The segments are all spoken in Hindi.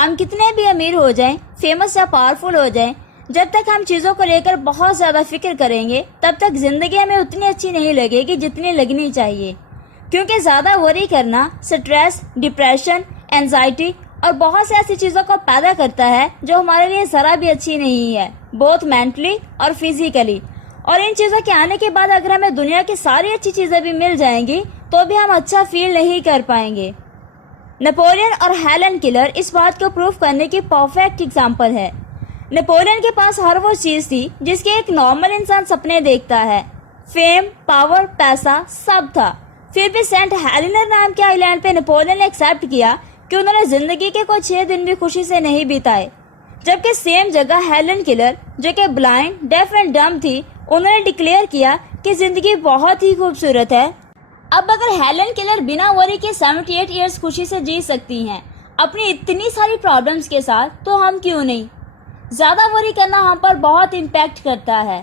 हम कितने भी अमीर हो जाएं, फेमस या पावरफुल हो जाएं, जब तक हम चीज़ों को लेकर बहुत ज़्यादा फिक्र करेंगे तब तक ज़िंदगी हमें उतनी अच्छी नहीं लगेगी जितनी लगनी चाहिए। क्योंकि ज़्यादा वरी करना स्ट्रेस, डिप्रेशन, एंजाइटी और बहुत सी ऐसी चीज़ों को पैदा करता है जो हमारे लिए ज़रा भी अच्छी नहीं है, बोथ मेंटली और फिजिकली। और इन चीज़ों के आने के बाद अगर हमें दुनिया की सारी अच्छी चीज़ें भी मिल जाएंगी तो भी हम अच्छा फील नहीं कर पाएंगे। नेपोलियन और हेलन किलर इस बात को प्रूव करने की परफेक्ट एग्जाम्पल है। नेपोलियन के पास हर वो चीज़ थी जिसके एक नॉर्मल इंसान सपने देखता है। फेम, पावर, पैसा सब था। फिर भी सेंट हेलेना नाम के आइलैंड पे नेपोलियन ने एक्सेप्ट किया कि उन्होंने जिंदगी के कोई 6 दिन भी खुशी से नहीं बिताए। जबकि सेम जगह हेलन किलर, जो कि ब्लाइंड, डेफ एंड डम थी, उन्होंने डिक्लेयर किया कि जिंदगी बहुत ही खूबसूरत है। अब अगर हेलन किलर बिना वरी के 78 ईयर्स खुशी से जी सकती हैं अपनी इतनी सारी प्रॉब्लम्स के साथ, तो हम क्यों नहीं। ज्यादा वरी करना हम पर बहुत इम्पैक्ट करता है।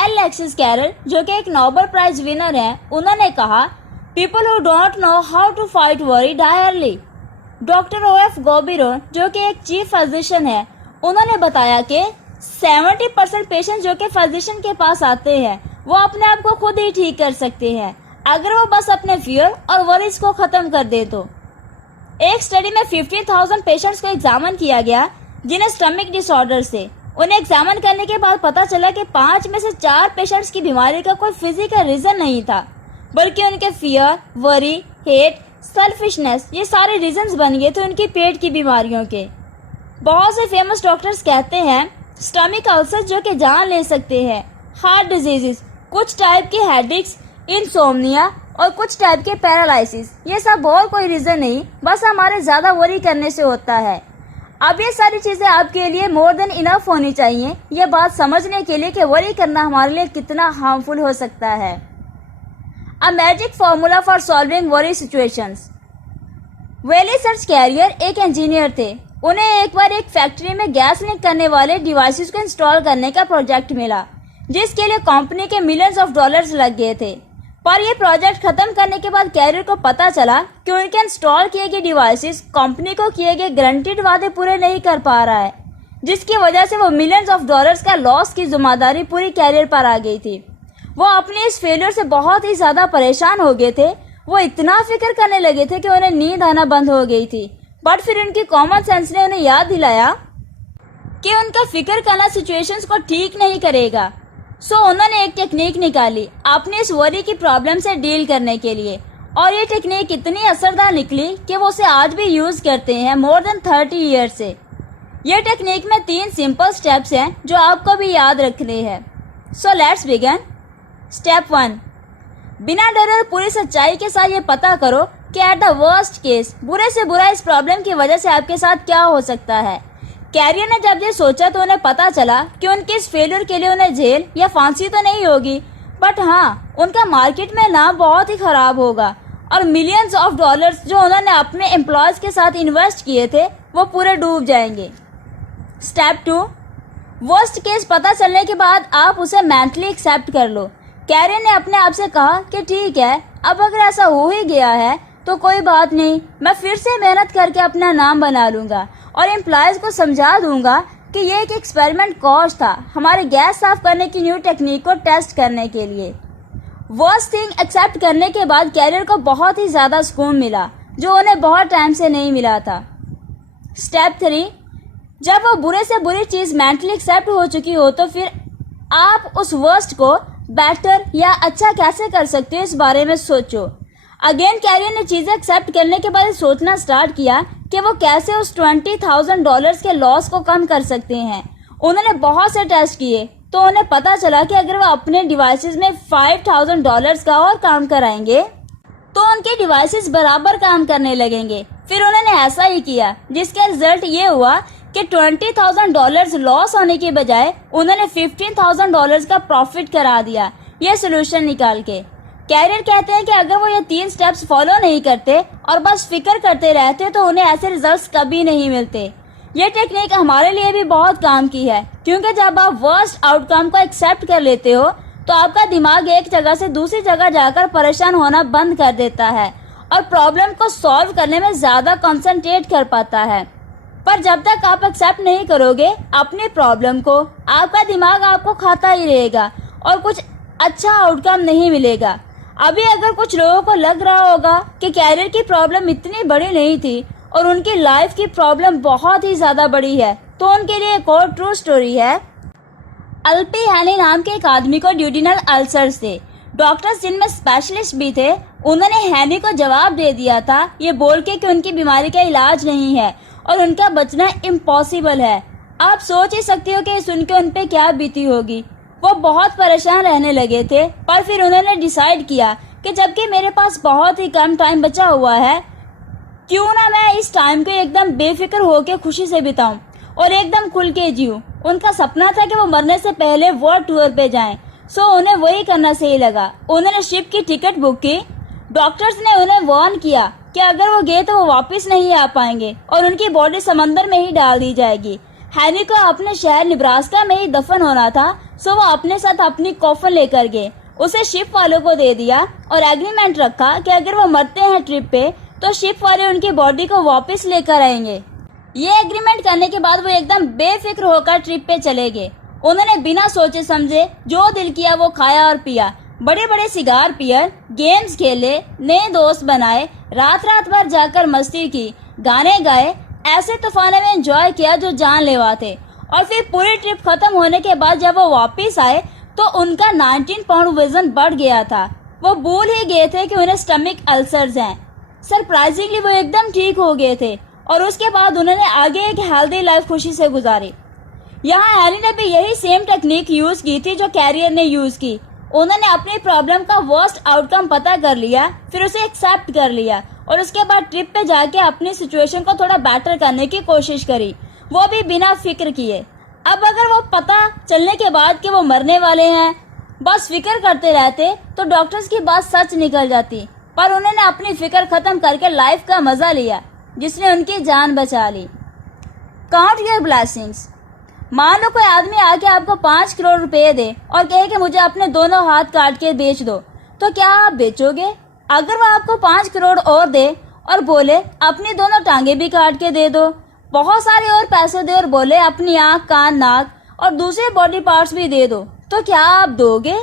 एलेक्सिस कैरल, जो कि एक नोबेल प्राइज विनर है, उन्होंने कहा, people who don't know how to fight worry die early. Doctor OF गोबिरोन, जो कि एक चीफ फिजिशियन है, उन्होंने बताया कि 70% पेशेंट जो कि फिजिशियन के पास आते हैं वो अपने आप को खुद ही ठीक कर सकते हैं अगर वो बस अपने फियर और वरीज को खत्म कर दे तो। एक स्टडी में 15,000 पेशेंट्स को एग्जामिन किया गया जिन्हें स्टमक डिसऑर्डर से। उन्हें एग्जामिन करने के बाद पता चला कि 5 में से 4 पेशेंट्स की बीमारी का कोई फिजिकल रीजन नहीं था, बल्कि उनके फियर, वरी, हेट, सेल्फिशनेस, ये सारे रीजंस बन गए थे उनकी पेट की बीमारियों के। बहुत से फेमस डॉक्टर्स कहते हैं स्टमक अल्सर जो कि जान ले सकते हैं, हार्ट डिजीजेस, कुछ टाइप के हेडेक्स, इंसोम्निया और कुछ टाइप के पैरालिसिस, ये सब और कोई रीजन नहीं, बस हमारे ज्यादा वरी करने से होता है। अब ये सारी चीजें आपके लिए मोर देन इनफ होनी चाहिए ये बात समझने के लिए कि वरी करना हमारे लिए कितना हार्मफुल हो सकता है। A magic formula for solving worry situations. Willis सर्च कैरियर एक इंजीनियर थे। उन्हें एक बार एक फैक्ट्री में गैस लीक करने वाले डिवाइसेस को इंस्टॉल करने का प्रोजेक्ट मिला, जिसके लिए कंपनी के मिलियंस ऑफ डॉलर्स लग गए थे। पर यह प्रोजेक्ट खत्म करने के बाद कैरियर को पता चला कि उनके इंस्टॉल किए गए डिवाइसेस कंपनी को किए गए गारंटीड वादे पूरे नहीं कर पा रहा है, जिसकी वजह से वो मिलियंस ऑफ डॉलर्स का लॉस की जिम्मेदारी पूरी कैरियर पर आ गई थी। वो अपने इस फेलियर से बहुत ही ज्यादा परेशान हो गए थे। वो इतना फिक्र करने लगे थे कि उन्हें नींद आना बंद हो गई थी। बट फिर उनकी कॉमन सेंस ने उन्हें याद दिलाया कि उनका फिक्र करना सिचुएशंस को ठीक नहीं करेगा। सो उन्होंने एक टेक्निक निकाली अपने इस वरी की प्रॉब्लम से डील करने के लिए, और ये टेक्निक इतनी असरदार निकली कि वो उसे आज भी यूज करते हैं मोर देन 30 ईयर से। ये टेक्निक में 3 सिंपल स्टेप्स हैं जो आपको भी याद रखने हैं। So let's begin. स्टेप 1, बिना डरे पूरी सच्चाई के साथ ये पता करो कि एट द वर्स्ट केस, बुरे से बुरा इस प्रॉब्लम की वजह से आपके साथ क्या हो सकता है। कैरियर ने जब ये सोचा तो उन्हें पता चला कि उनके इस फेलियर के लिए उन्हें जेल या फांसी तो नहीं होगी, बट हाँ, उनका मार्केट में नाम बहुत ही खराब होगा और मिलियंस ऑफ डॉलर्स जो उन्होंने अपने एम्प्लॉयज के साथ इन्वेस्ट किए थे वो पूरे डूब जाएंगे। स्टेप 2, वर्स्ट केस पता चलने के बाद आप उसे मेंटली एक्सेप्ट कर लो। कैरियर ने अपने आप से कहा कि ठीक है, अब अगर ऐसा हो ही गया है तो कोई बात नहीं, मैं फिर से मेहनत करके अपना नाम बना लूंगा और एम्प्लॉयज को समझा दूंगा कि ये एक एक्सपेरिमेंट कोर्स था हमारे गैस साफ करने की न्यू टेक्निक को टेस्ट करने के लिए। वर्स्ट थिंग एक्सेप्ट करने के बाद कैरियर को बहुत ही ज्यादा सुकून मिला जो उन्हें बहुत टाइम से नहीं मिला था। स्टेप 3, जब वो बुरे से बुरी चीज मेंटली एक्सेप्ट हो चुकी हो तो फिर आप उस वर्स्ट को बेटर या अच्छा कैसे कर सकते हो इस बारे में सोचो। अगेन कैरियर ने चीजें एक्सेप्ट करने के बाद सोचना स्टार्ट किया कि वो कैसे उस $20,000 के लॉस को कम कर सकते हैं। उन्होंने बहुत से टेस्ट किए तो उन्हें पता चला कि अगर वो अपने डिवाइसेस में $5,000 का और काम कराएंगे तो उनके डिवाइसेस बराबर काम करने लगेंगे। फिर उन्होंने ऐसा ही किया, जिसका रिजल्ट ये हुआ कि $20,000 लॉस होने के बजाय उन्होंने $15,000 का प्रॉफिट करा दिया ये सोल्यूशन निकाल के। कैरियर कहते हैं कि अगर वो ये 3 स्टेप्स फॉलो नहीं करते और बस फिक्र करते रहते तो उन्हें ऐसे रिजल्ट्स कभी नहीं मिलते। ये टेक्निक हमारे लिए भी बहुत काम की है, क्योंकि जब आप वर्स्ट आउटकम को एक्सेप्ट कर लेते हो तो आपका दिमाग एक जगह से दूसरी जगह जाकर परेशान होना बंद कर देता है और प्रॉब्लम को सॉल्व करने में ज्यादा कंसंट्रेट कर पाता है। पर जब तक आप एक्सेप्ट नहीं करोगे अपने प्रॉब्लम को, आपका दिमाग आपको खाता ही रहेगा और कुछ अच्छा आउटकम नहीं मिलेगा। अभी अगर कुछ लोगों को लग रहा होगा कि कैरियर की प्रॉब्लम इतनी बड़ी नहीं थी और उनकी लाइफ की प्रॉब्लम बहुत ही ज़्यादा बड़ी है, तो उनके लिए एक और ट्रू स्टोरी है। अल्पी हैनी नाम के एक आदमी को ड्यूडिनल अल्सर्स थे। डॉक्टर्स जिनमें स्पेशलिस्ट भी थे, उन्होंने हैनी को जवाब दे दिया था ये बोल के कि उनकी बीमारी का इलाज नहीं है और उनका बचना इम्पॉसिबल है। आप सोच ही सकते हो कि सुन के उन पे क्या बीती होगी। वो बहुत परेशान रहने लगे थे, पर फिर उन्होंने डिसाइड किया कि जबकि मेरे पास बहुत ही कम टाइम बचा हुआ है, क्यों ना मैं इस टाइम को एकदम बेफिक्र होकर खुशी से बिताऊं और एकदम खुल के जीऊं। उनका सपना था कि वो मरने से पहले वर्ल्ड टूर पे जाएं, सो उन्हें वही करना सही लगा। उन्होंने शिप की टिकट बुक की। डॉक्टर्स ने उन्हें वार्न किया कि अगर वो गए तो वो वापस नहीं आ पाएंगे और उनकी बॉडी समंदर में ही डाल दी जाएगी। हैनी को अपने शहर निब्रास्का में ही दफन होना था, सो वो अपने साथ अपनी कॉफन लेकर गए, उसे शिप वालों को दे दिया और एग्रीमेंट रखा कि अगर वो मरते हैं ट्रिप पे तो शिप वाले उनकी बॉडी को वापस लेकर आएंगे। ये एग्रीमेंट करने के बाद वो एकदम बेफिक्र होकर ट्रिप पे चले गए। उन्होंने बिना सोचे समझे जो दिल किया वो खाया और पिया, बड़े बड़े सिगार पियर, गेम्स खेले, नए दोस्त बनाए, रात रात भर जाकर मस्ती की, गाने गाए, ऐसे तूफानों में एंजॉय किया जो जानलेवा थे। और फिर पूरी ट्रिप खत्म होने के बाद जब वो वापस आए तो उनका 19 पाउंड वजन बढ़ गया था। वो भूल ही गए थे कि उन्हें स्टमक अल्सर्स हैं। सरप्राइजिंगली वो एकदम ठीक हो गए थे और उसके बाद उन्होंने आगे एक हेल्दी लाइफ खुशी से गुजारी। यहाँ हैनी ने भी यही सेम टेक्निक यूज की थी जो कैरियर ने यूज की। उन्होंने अपनी प्रॉब्लम का वर्स्ट आउटकम पता कर लिया, फिर उसे एक्सेप्ट कर लिया और उसके बाद ट्रिप पे जाके अपनी सिचुएशन को थोड़ा बेटर करने की कोशिश करी, वो भी बिना फिक्र किए। अब अगर वो पता चलने के बाद कि वो मरने वाले हैं बस फिक्र करते रहते तो डॉक्टर्स की बात सच निकल जाती, पर उन्होंने अपनी फिक्र खत्म करके लाइफ का मजा लिया जिसने उनकी जान बचा ली। Count your blessings. मान लो कोई आदमी आके आपको 5 करोड़ रुपए दे और कहे कि मुझे अपने दोनों हाथ काट के बेच दो, तो क्या आप बेचोगे? अगर वो आपको 5 करोड़ और दे और बोले अपनी दोनों टांगे भी काट के दे दो, बहुत सारे और पैसे दे और बोले अपनी आंख, कान, नाक और दूसरे बॉडी पार्ट्स भी दे दो, तो क्या आप दोगे?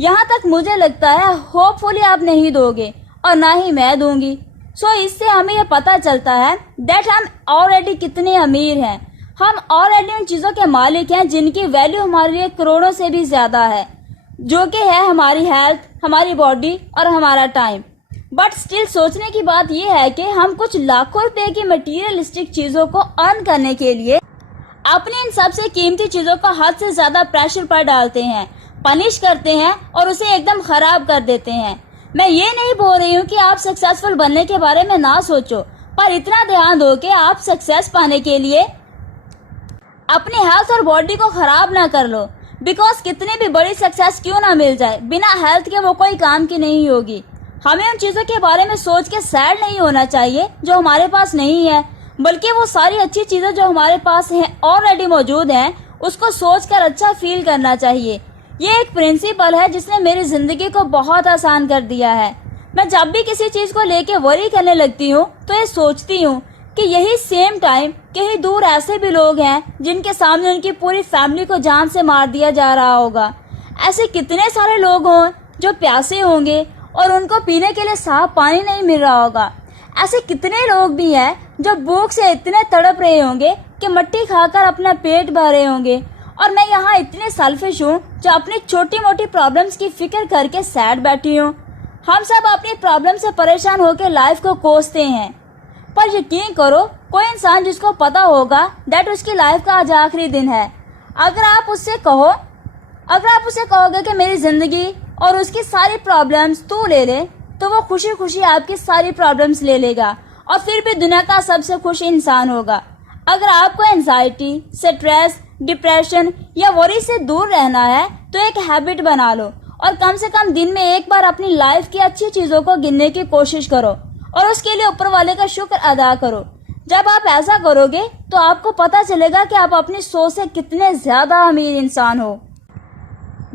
यहाँ तक मुझे लगता है होपफुली आप नहीं दोगे और ना ही मैं दूंगी। सो इससे हमें यह पता चलता है दैट हम ऑलरेडी कितने अमीर हैं। हम ऑलरेडी उन चीज़ों के मालिक हैं जिनकी वैल्यू हमारे लिए करोड़ों से भी ज़्यादा है, जो कि है हमारी हेल्थ, हमारी बॉडी और हमारा टाइम। बट स्टिल सोचने की बात यह है कि हम कुछ लाखों रुपए की मटीरियलिस्टिक चीज़ों को अर्न करने के लिए अपनी इन सबसे कीमती चीज़ों को हद से ज़्यादा प्रेशर पर डालते हैं, पनिश करते हैं और उसे एकदम ख़राब कर देते हैं। मैं ये नहीं बोल रही हूँ कि आप सक्सेसफुल बनने के बारे में ना सोचो, पर इतना ध्यान दो कि आप सक्सेस पाने के लिए अपनी हेल्थ और बॉडी को खराब ना कर लो। बिकॉज कितनी भी बड़ी सक्सेस क्यों ना मिल जाए, बिना हेल्थ के वो कोई काम की नहीं होगी। हमें उन चीज़ों के बारे में सोच के सैड नहीं होना चाहिए जो हमारे पास नहीं है, बल्कि वो सारी अच्छी चीज़ें जो हमारे पास हैं ऑलरेडी मौजूद हैं उसको सोच कर अच्छा फील करना चाहिए। ये एक प्रिंसिपल है जिसने मेरी ज़िंदगी को बहुत आसान कर दिया है। मैं जब भी किसी चीज़ को लेके वरी करने लगती हूँ तो ये सोचती हूँ कि यही सेम टाइम कहीं दूर ऐसे भी लोग हैं जिनके सामने उनकी पूरी फैमिली को जान से मार दिया जा रहा होगा। ऐसे कितने सारे लोग हों जो प्यासे होंगे और उनको पीने के लिए साफ पानी नहीं मिल रहा होगा। ऐसे कितने लोग भी हैं जो भूख से इतने तड़प रहे होंगे कि मट्टी खाकर अपना पेट भर रहे होंगे। और मैं यहाँ इतनी सेल्फिश हूँ जो अपनी छोटी मोटी प्रॉब्लम्स की फिक्र करके सैड बैठी हूँ। हम सब अपनी प्रॉब्लम से परेशान होकर लाइफ को कोसते हैं, पर यकीन करो कोई इंसान जिसको पता होगा दैट उसकी लाइफ का आज आखिरी दिन है, अगर आप उससे कहोगे कि मेरी ज़िंदगी और उसकी सारी प्रॉब्लम्स तू ले ले, तो वो खुशी खुशी आपकी सारी प्रॉब्लम्स ले लेगा और फिर भी दुनिया का सबसे खुश इंसान होगा। अगर आपको एंजाइटी, स्ट्रेस, डिप्रेशन या वरी से दूर रहना है तो एक हैबिट बना लो और कम से कम दिन में एक बार अपनी लाइफ की अच्छी चीज़ों को गिनने की कोशिश करो और उसके लिए ऊपर वाले का शुक्र अदा करो। जब आप ऐसा करोगे तो आपको पता चलेगा कि आप अपनी सोच से कितने ज़्यादा अमीर इंसान हो।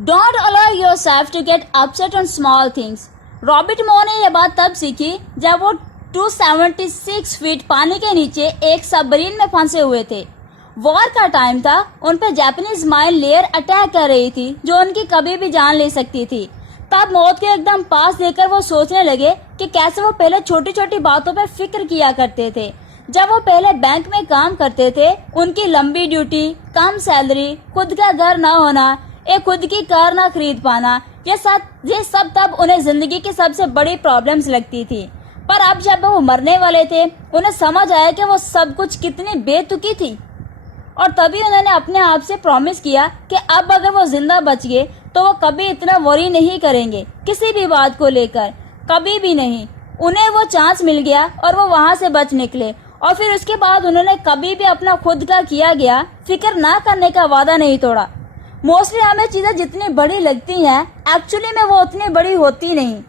Don't allow yourself to get upset on small things. Robert मो ने यह बात तब सीखी जब वो 276 फीट पानी के नीचे एक सबमरीन में फंसे हुए थे। वॉर का टाइम था, उन पर जापानीज माइन लेयर अटैक कर रही थी जो उनकी कभी भी जान ले सकती थी। तब मौत के एकदम पास देखकर वो सोचने लगे कि कैसे वो पहले छोटी छोटी बातों पर फिक्र किया करते थे। जब वो पहले बैंक में काम करते थे, उनकी लंबी ड्यूटी, कम सैलरी, खुद का घर ना होना, एक खुद की कार ना खरीद पाना, ये सब तब उन्हें जिंदगी की सबसे बड़ी प्रॉब्लम्स लगती थी। पर अब जब वो मरने वाले थे, उन्हें समझ आया कि वो सब कुछ कितनी बेतुकी थी। और तभी उन्होंने अपने आप से प्रॉमिस किया कि अब अगर वो जिंदा बच गए तो वो कभी इतना वरी नहीं करेंगे किसी भी बात को लेकर, कभी भी नहीं। उन्हें वो चांस मिल गया और वो वहां से बच निकले। और फिर उसके बाद उन्होंने कभी भी अपना खुद का किया गया फिक्र ना करने का वादा नहीं तोड़ा। मोस्टली हमें चीजें जितनी बड़ी लगती हैं, एक्चुअली में वो उतनी बड़ी होती नहीं।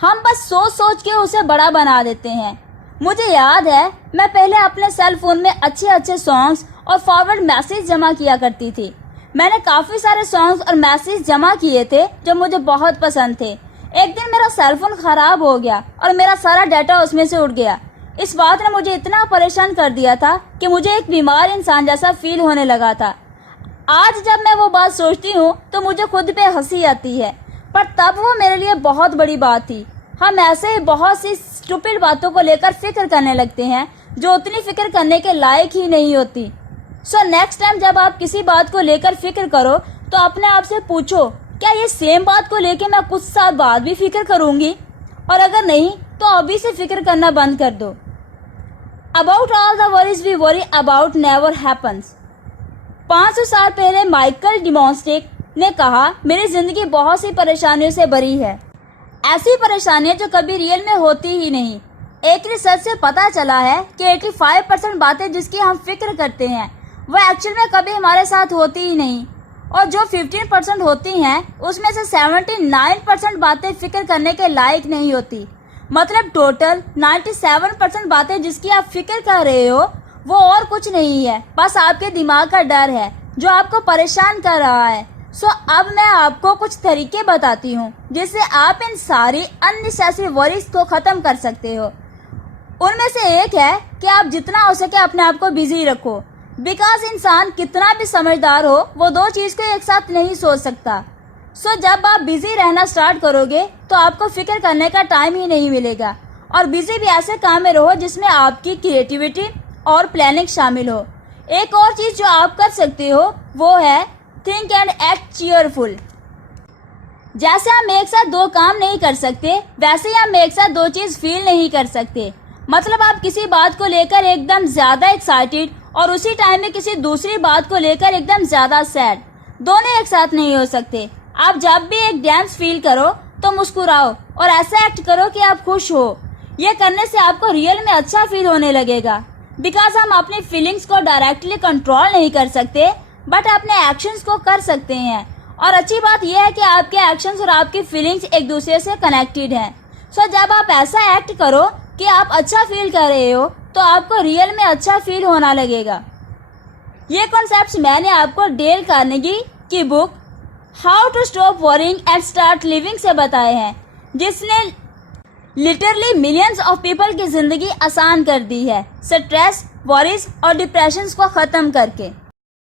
हम बस सोच सोच के उसे बड़ा बना देते हैं। मुझे याद है, मैं पहले अपने सेल फोन में अच्छे अच्छे सॉन्ग्स और फॉरवर्ड मैसेज जमा किया करती थी। मैंने काफी सारे सॉन्ग्स और मैसेज जमा किए थे जो मुझे बहुत पसंद थे। एक दिन मेरा सेल फोन खराब हो गया और मेरा सारा डाटा उसमें से उड़ गया। इस बात ने मुझे इतना परेशान कर दिया था कि मुझे एक बीमार इंसान जैसा फील होने लगा था। आज जब मैं वो बात सोचती हूँ तो मुझे खुद पे हंसी आती है, पर तब वो मेरे लिए बहुत बड़ी बात थी। हम ऐसे ही बहुत सी स्टूपिड बातों को लेकर फिक्र करने लगते हैं जो उतनी फिक्र करने के लायक ही नहीं होती। सो नेक्स्ट टाइम जब आप किसी बात को लेकर फिक्र करो तो अपने आप से पूछो, क्या ये सेम बात को लेकर मैं कुछ साल बाद भी फिक्र करूंगी? और अगर नहीं तो अभी से फिक्र करना बंद कर दो। About all the worries we worry about never happens. 500 साल पहले माइकल डिमॉन्स्ट्रेट ने कहा, मेरी जिंदगी बहुत सी परेशानियों से भरी है, ऐसी परेशानियां जो कभी रियल में होती ही नहीं। एक रिसर्च से पता चला है कि 85% बातें जिसकी हम फिक्र करते हैं वो एक्चुअल में कभी हमारे साथ होती ही नहीं, और जो 15% होती हैं उसमें से 79% बातें फिक्र करने के लायक नहीं होती। मतलब टोटल 97% बातें जिसकी आप फिक्र कर रहे हो वो और कुछ नहीं है, बस आपके दिमाग का डर है जो आपको परेशान कर रहा है। सो अब मैं आपको कुछ तरीके बताती हूँ जिससे आप इन सारी अननेसेसरी वरीज को खत्म कर सकते हो। उनमें से एक है कि आप जितना हो सके अपने आप को बिजी रखो। बिकॉज इंसान कितना भी समझदार हो वो दो चीज को एक साथ नहीं सोच सकता। सो जब आप बिजी रहना स्टार्ट करोगे तो आपको फिक्र करने का टाइम ही नहीं मिलेगा। और बिजी भी ऐसे काम में रहो जिसमें आपकी क्रिएटिविटी और प्लानिंग शामिल हो। एक और चीज जो आप कर सकते हो वो है थिंक एंड एक्ट चीयरफुल। जैसे हम एक साथ दो काम नहीं कर सकते, वैसे ही हम एक साथ दो चीज फील नहीं कर सकते। मतलब आप किसी बात को लेकर एकदम ज्यादा एक्साइटेड और उसी टाइम में किसी दूसरी बात को लेकर एकदम ज्यादा सैड, दोनों एक साथ नहीं हो सकते। आप जब भी एक डांस फील करो तो मुस्कुराओ और ऐसा एक्ट करो कि आप खुश हो। ये करने से आपको रियल में अच्छा फील होने लगेगा। बिकॉज हम अपनी फीलिंग्स को डायरेक्टली कंट्रोल नहीं कर सकते, बट अपने एक्शंस को कर सकते हैं। और अच्छी बात यह है कि आपके एक्शंस और आपकी फीलिंग्स एक दूसरे से कनेक्टेड हैं। सो जब आप ऐसा एक्ट करो कि आप अच्छा फील कर रहे हो तो आपको रियल में अच्छा फील होना लगेगा। ये कॉन्सेप्ट्स मैंने आपको डेल कार्नेगी की book how to stop worrying and start living से बताए हैं, जिसने लिटरली मिलियंस ऑफ पीपल की जिंदगी आसान कर दी है, स्ट्रेस, वरीज और डिप्रेशन को खत्म करके।